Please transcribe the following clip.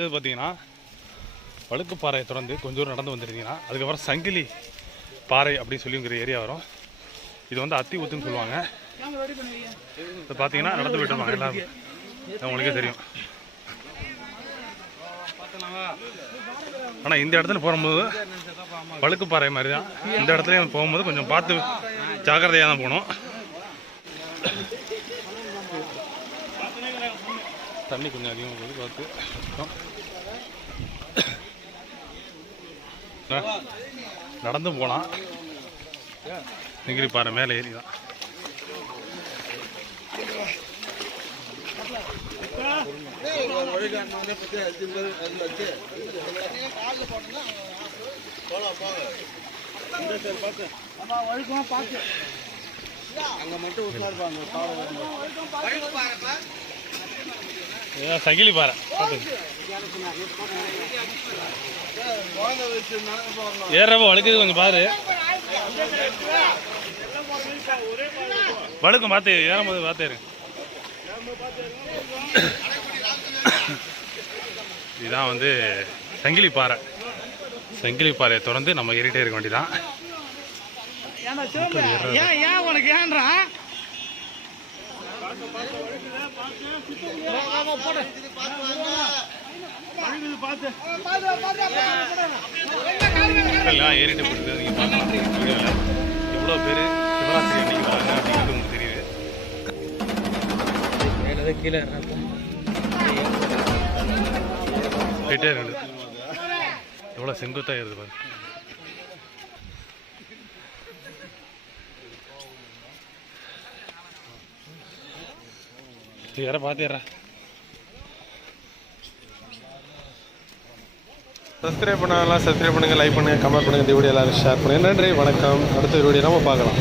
அடுத்தது பார்த்தீங்கன்னா வழுக்குப்பாறையை தொடர்ந்து கொஞ்சம் தூரம் நடந்து வந்துருந்தீங்கன்னா அதுக்கப்புறம் சங்கிலி பாறை அப்படின்னு சொல்லிங்கிற ஏரியா வரும். இது வந்து அத்தி ஊத்துன்னு சொல்லுவாங்க. இப்போ பார்த்தீங்கன்னா நடந்து போயிட்டு வருவாங்க எல்லாரும், உங்களுக்கே தெரியும். ஆனால் இந்த இடத்துல போகும்போது வழுக்குப்பாறை மாதிரி தான். இந்த இடத்துல போகும்போது கொஞ்சம் பார்த்து ஜாக்கிரதையாக தான் போகணும். தண்ணி கொஞ்சம் அதிகமாக போகுது, பார்த்து நடந்து போகலாம். நெகிரி பாறை மேலே ஏறி தான். சங்கிலி பாறை ஏறப்ப வழுக்குது, கொஞ்சம் பாரு. வழுக்கும் பார்த்து ஏறும்போது பார்த்து. இதுதான் வந்து சங்கிலி பாறை. சங்கிலி பாறையை தொடர்ந்து நம்ம ஏறிட்டே இருக்க வேண்டியதான். ஏறிட்டு போயிட்டு நீங்க பார்க்கலாம் எவ்வளோ பேர் சிவராத்திரி அன்னைக்கு வராங்க அப்படிங்கிறது உங்களுக்கு தெரியுது. கீழே போயிட்டே இருக்கு, எவ்வளோ செங்குத்தா ஏறுது பாரு. யார பார்த்துறேன். சப்ஸ்கிரைப் பண்ணலாம், சப்ஸ்கிரைப் பண்ணுங்க, லைக் பண்ணுங்க, கமெண்ட் பண்ணுங்க, இந்த வீடியோ எல்லாரும் ஷேர் பண்ணுங்க. நன்றி, வணக்கம். அடுத்த வீடியோ நம்ம பார்க்கலாம்.